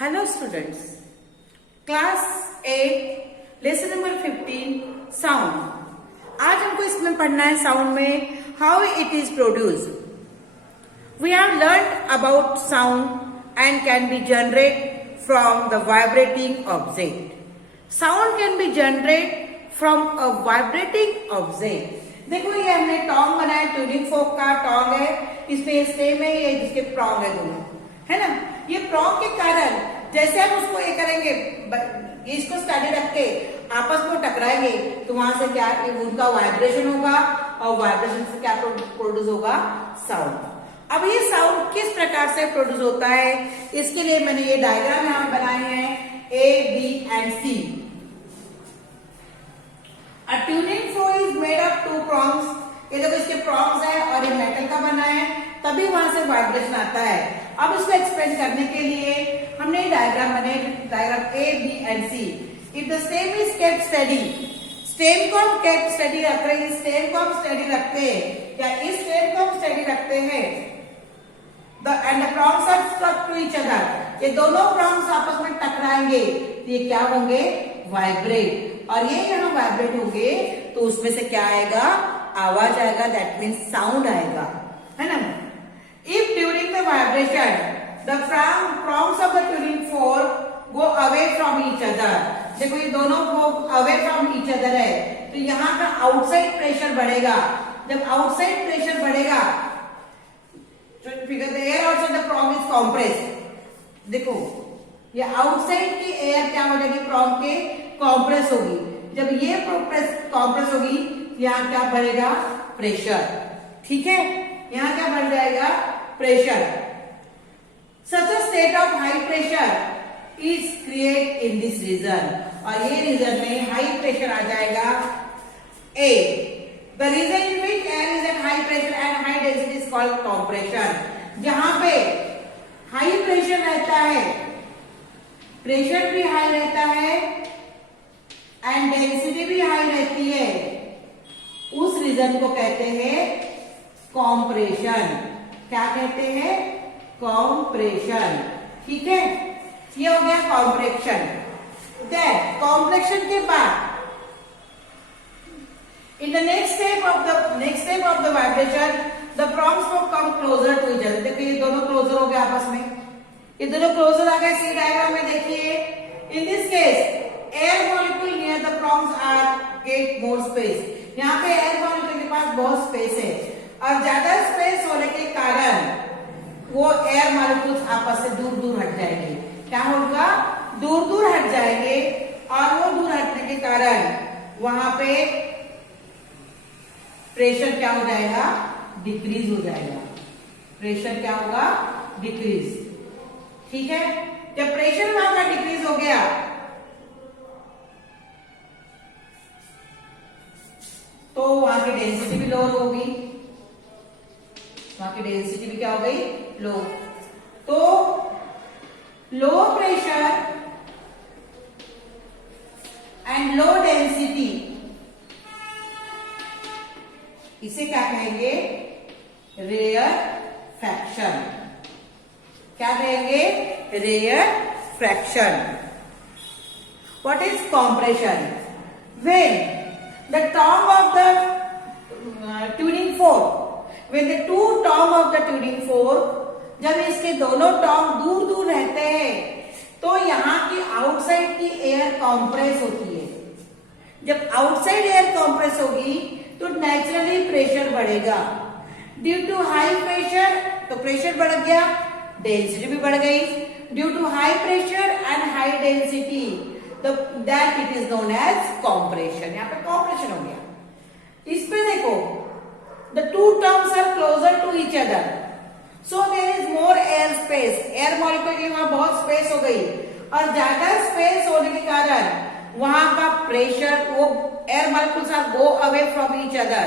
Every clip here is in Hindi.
Hello students, class 8 lesson number 15 sound. आज हमको इसमें पढ़ना है साउंड में how it is produce. We have learn about sound and can be generate from the vibrating object. Sound can be generate from a vibrating object. देखो ये हमने टोंग बनाया, ट्यूनिंग फोक का टोंग है, इसमें स्टेम है, ये जिसके प्रॉन्ग है दोनों, है ना। ये प्रॉन्ग के कारण जैसे हम उसको ये करेंगे, इसको स्टडी रख के आपस में टकराएंगे तो वहां से क्या उनका वाइब्रेशन होगा और वाइब्रेशन से क्या प्रोड्यूस होगा, साउंड। अब ये साउंड किस प्रकार से प्रोड्यूस होता है, इसके लिए मैंने ये डायग्राम यहां बनाए हैं A, B and C. A tuning fork is made of 2 prongs। ये देखो इसके प्रॉन्ग्स है और ये मेटल का बना है, तभी वहां से वाइब्रेशन आता है। अब इसको एक्सप्लेन करने के लिए हमने डायग्राम बने, diagram A, B and C. If the stem is kept steady, stem को हम केप्ट स्टेडी रख रहे हैं, स्टेम को हम स्टेडी रखते हैं, क्या इस स्टेम को हम स्टेडी रखते हैं। And the prongs are struck to each other, ये दोनों प्रॉन्ग्स आपस में टकराएंगे तो ये क्या होंगे, वाइब्रेट। और ये यहाँ वाइब्रेट होंगे तो उसमें से क्या आएगा, आवाज आएगा, दैट मीन्स साउंड आएगा, है ना। If during the vibration the prongs of the tuning fork go away from each other, देखो ये दोनों fork away from each other है तो यहाँ का आउटसाइड प्रेशर बढ़ेगा। जब आउटसाइड प्रेशर बढ़ेगा figure the air outside the prong is compressed। देखो ये आउटसाइड की एयर क्या हो जाएगी, prong के कॉम्प्रेस होगी। जब ये कॉम्प्रेस होगी यहाँ क्या बढ़ेगा, प्रेशर। ठीक है, यहाँ क्या बढ़ जाएगा, pressure. Such a state of high pressure is create in this region, और ये रीजन में हाई प्रेशर आ जाएगा। A the region in which air is at high pressure and high density is called compression. जहां पे हाई प्रेशर रहता है, प्रेशर भी हाई रहता है एंड डेंसिटी भी हाई रहती है, उस रीजन को कहते हैं कॉम्प्रेशन। क्या कहते हैं, कॉम्प्रेशन। ठीक है, ये हो गया कॉम्प्रेशन। देन कॉम्प्रेशन के बाद in the next step of the vibration the prongs will come closer to each other। देखिए ये दोनों क्लोजर हो गए आपस में, ये दोनों क्लोजर आ गए। सी डायग्राम में देखिए, in this case air molecule near the prongs are get more space. यहाँ पे एयर मॉलिक्यूल के पास बहुत स्पेस है और ज्यादा स्पेस होने के कारण वो एयर मॉलिक्यूल्स आपस से दूर दूर हट जाएंगे। क्या होगा, दूर दूर हट जाएंगे और वो दूर हटने के कारण वहां पे प्रेशर क्या हो जाएगा, डिक्रीज हो जाएगा। प्रेशर क्या होगा, डिक्रीज। ठीक है, जब प्रेशर वहां का डिक्रीज हो गया तो वहां की डेंसिटी भी लोअर होगी, वहां की डेंसिटी भी क्या हो गई, लो। तो low pressure and low density, इसे क्या कहेंगे, रेयर फ्रैक्शन। क्या कहेंगे, rarefaction. What is compression? When the tongue of the tuning fork, when the two tongue of the tuning fork, जब इसके दोनों टोंग दूर दूर रहते हैं तो यहाँ की आउटसाइड की एयर कॉम्प्रेस होती है। जब आउटसाइड एयर कॉम्प्रेस होगी तो नेचुरली प्रेशर बढ़ेगा। ड्यू टू हाई प्रेशर, तो प्रेशर बढ़ गया, डेंसिटी भी बढ़ गई। Due to high pressure and high density that it is known as compression। यहाँ पे compression हो गया। इसमें देखो the two tongues are closer to each other, so there is more air space। Air molecule की वहां बहुत स्पेस हो गई और ज्यादा स्पेस होने के कारण वहां का प्रेशर, वो air molecules are go away from each other,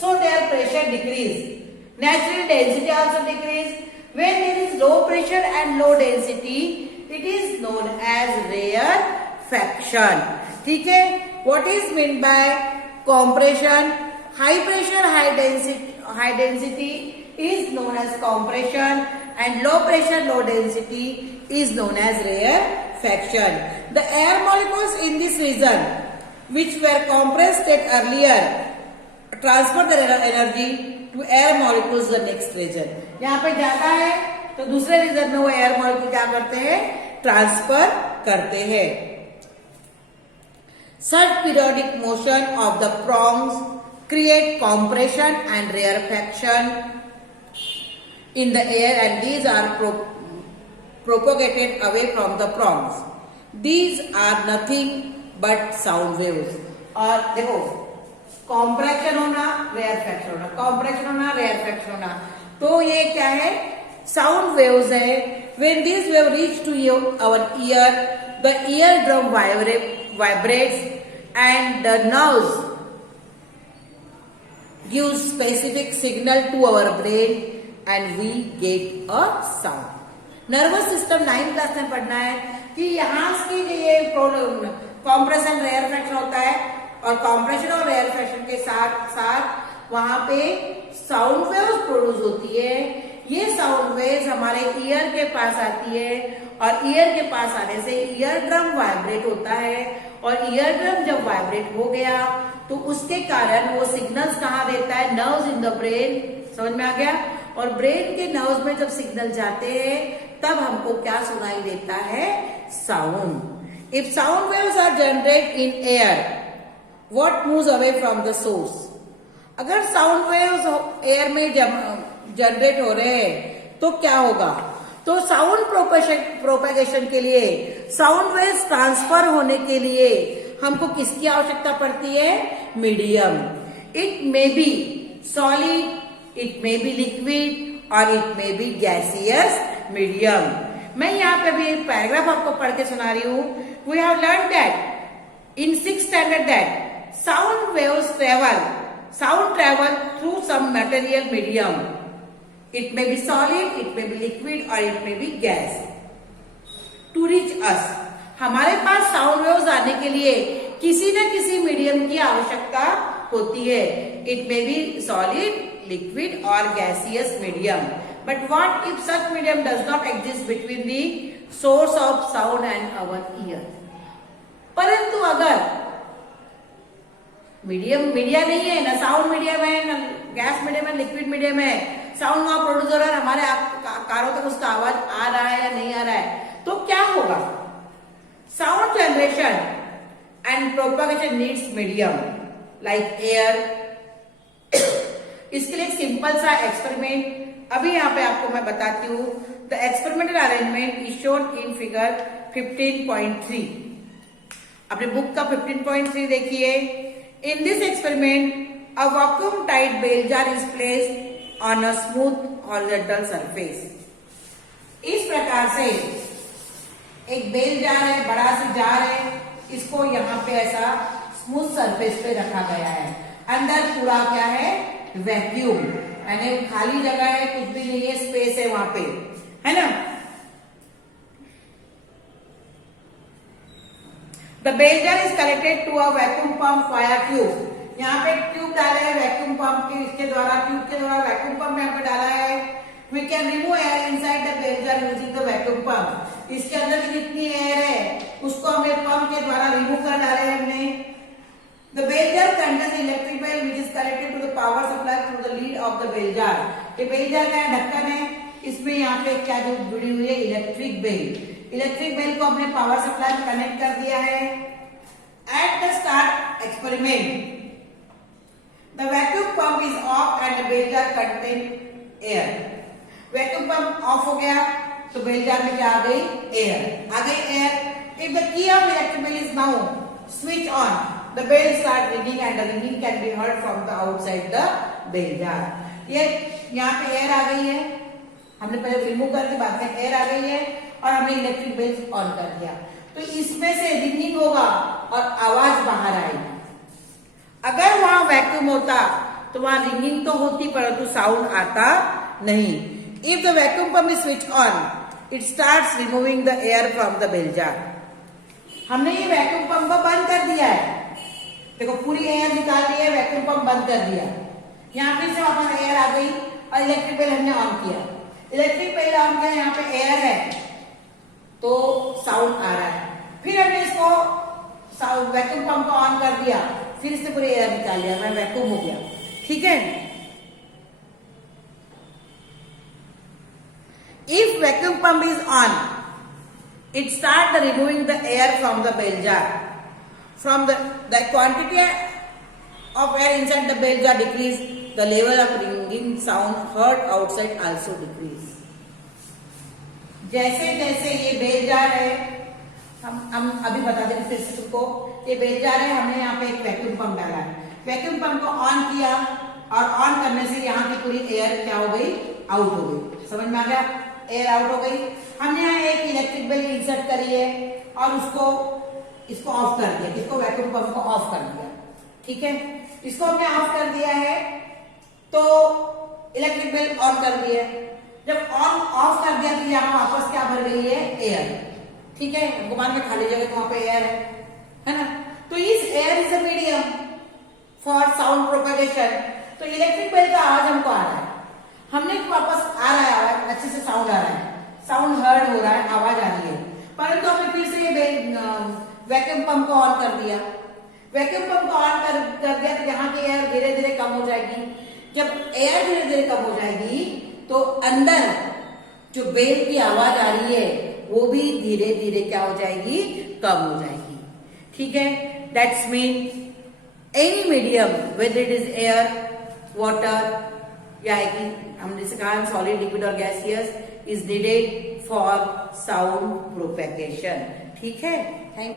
so their pressure decrease, natural density also decrease। when there is low pressure and low density it is known as rare fraction. ठीक है, what is mean by compression? High pressure high density is known as compression and low pressure low density is known as rarefaction. The air molecules in this region, which were compressed state earlier, transfer their energy to air molecules the next region. यहाँ पे जाता है तो दूसरे रीजन में वो एयर मॉलिक्यूल क्या करते हैं, ट्रांसफर करते हैं. Such periodic motion of the prongs create compression and rarefaction in the air, and these are propagated away from the prongs. These are nothing but sound waves. और देखो, कॉम्प्रेशन होना, रेयरफैक्शन होना, कॉम्प्रेशन होना, रेयरफैक्शन होना, तो ये क्या है, साउंड वेव्स है. When these waves reach to our ear, the eardrum vibrates and the nerves give specific signal to our brain and we get a sound. Nervous system 9th class में पढ़ना है कि यहाँ की ये कॉम्प्रेशन रेयरफैक्शन होता है, और कॉम्प्रेशन और रेयरफैक्शन के साथ साथ वहां पे साउंड वेव्स प्रोड्यूस होती है. ये साउंड वेव्स हमारे ईयर के पास आती है, और ईयर के पास आने से ईयर ड्रम वाइब्रेट होता है, और ईयर ड्रम जब वाइब्रेट हो गया तो उसके कारण वो सिग्नल्स कहाँ देता है, नर्व्स इन द ब्रेन. समझ में आ गया. और ब्रेन के नर्व्स में जब सिग्नल जाते हैं तब हमको क्या सुनाई देता है, sound. If sound waves are generate in air, what moves away from the source. अगर साउंड वेव्स एयर में जनरेट हो रहे हैं तो क्या होगा, तो साउंड प्रोपेगेशन के लिए, साउंड वेव्स ट्रांसफर होने के लिए हमको किसकी आवश्यकता पड़ती है, medium. It may be solid, it may be liquid, और it may be gaseous medium. मैं यहाँ पे अभी एक पैराग्राफ आपको पढ़ के सुना रही हूँ. We have learn that in 6th standard that sound waves travel through some material medium. It may be solid, it may be liquid, or it may be gas. To reach us, हमारे पास साउंड वेव्स आने के लिए किसी न किसी मीडियम की आवश्यकता होती है. It may be solid, liquid, or gaseous medium. But what if such medium does not exist between the source of sound and our ear? परंतु अगर मीडिया नहीं है, ना साउंड मीडियम है, ना गैस मीडियम है, लिक्विड मीडियम है, साउंड वहां प्रोड्यूस हो रहा है, हमारे कानों तक उसका आवाज आ रहा है या नहीं आ रहा है, तो क्या होगा, sound generation and propagation needs medium like air. इसके लिए सिंपल सा एक्सपेरिमेंट अभी यहाँ पे आपको मैं बताती हूँ. The experimental arrangement is shown in figure 15.3. अपने बुक का 15.3 देखिए. In this experiment, a vacuum-tight bell jar is placed on a smooth horizontal surface. इस प्रकार से एक बेल जार है, बड़ा सी जार है, इसको यहाँ पे ऐसा स्मूथ सरफेस पे रखा गया है. अंदर पूरा क्या है, वैक्यूम, यानी खाली जगह है, कुछ भी नहीं है, स्पेस है वहां पे, है ना. The bell jar is connected to a vacuum pump via tube. यहाँ पे ट्यूब डाला है वैक्यूम पंप के, इसके द्वारा, ट्यूब के द्वारा वैक्यूम पंप यहाँ पे डाला है. We can remove air inside the bell jar using the vacuum pump. इसके अंदर जितनी एयर है उसको हमने पंप के द्वारा रिमूव कर डाले हैं हमने. The bell jar contains electric bell which is connected to the power supply through the lead of the bell jar. ये बेल जार का ढक्कन है, इसमें यहाँ पे क्या जो जुड़ी हुई है, इलेक्ट्रिक बेल. इलेक्ट्रिक बेल को हमने पावर सप्लाई में कनेक्ट कर दिया है. At the start experiment the vacuum pump is off and the bell jar contain air. Vacuum pump off हो गया तो बेल जार में क्या आ गई, एयर आ गई. Air. If the key of electric bell is now switch on, the bell start ringing and the ringing can be heard from the outside the bell jar. ये यहाँ पे एयर आ गई है, हमने पहले रिमूव कर दी, बाद में एयर आ गई है, और हमने इलेक्ट्रिक बेल ऑन कर दिया, तो इसमें से रिंगिंग होगा और आवाज बाहर आएगी. अगर वहां वैक्यूम होता तो वहां रिंगिंग तो होती परंतु साउंड आता नहीं. If the vacuum pump is switch on, it starts removing the air from the bell jar. हमने ये वैक्यूम पंप को बंद कर दिया है, देखो पूरी एयर निकाल दी है, वैक्यूम पंप बंद कर दिया. यहाँ पे से वापस एयर आ गई और इलेक्ट्रिक बेल हमने ऑन किया. इलेक्ट्रिक बेल ऑन किया, यहाँ पे एयर है, तो साउंड आ रहा है। फिर हमने इसको वैक्यूम पंप को ऑन कर दिया, फिर इससे पूरे एयर निकाल लिया, मैं वैक्यूम हो गया। ठीक है, if vacuum pump is on, it start removing the air from the bell jar. From the quantity of air inside the bell jar decrease, the level of ringing sound heard outside also decrease. जैसे जैसे ये बेल जार है, हम अभी बता दें फिर से तुमको, ये बेल जार है, हमने यहाँ पे एक वैक्यूम पंप डाला है, वैक्यूम पंप को ऑन किया और ऑन करने से यहाँ की पूरी एयर क्या हो गई, आउट हो गई। समझ में आ गया, एयर आउट हो गई। हमने यहाँ एक इलेक्ट्रिक बेल इंसर्ट करी है और इसको ऑफ कर दिया, इसको वैक्यूम पंप को ऑफ कर दिया। ठीक है, इसको हमने ऑफ कर दिया है तो इलेक्ट्रिक बेल ऑन कर दी है। जब ऑन ऑफ कर दिया तो यहाँ वापस क्या भर गई है, एयर। ठीक है, गुमान में खाली जगह वहां पे एयर है ना। तो इस air is a medium for sound propagation. तो इलेक्ट्रिक बेल का आवाज हमको आ रहा है, हमने वापस आ रहा है आवाज, अच्छे से साउंड आ रहा है, साउंड हर्ड हो रहा है, आवाज आ रही है। परंतु हमने फिर से ये वैक्यूम पंप को ऑन कर दिया, वैक्यूम पंप को ऑन कर दिया तो यहाँ की एयर धीरे धीरे कम हो जाएगी। जब एयर धीरे धीरे कम हो जाएगी तो अंदर जो बेल की आवाज आ रही है वो भी धीरे धीरे क्या हो जाएगी, कम हो जाएगी। ठीक है, that's mean any medium whether it is air, water या हमने से कहा सॉलिड, लिक्विड और gaseous is needed for sound propagation. ठीक है, थैंक यू।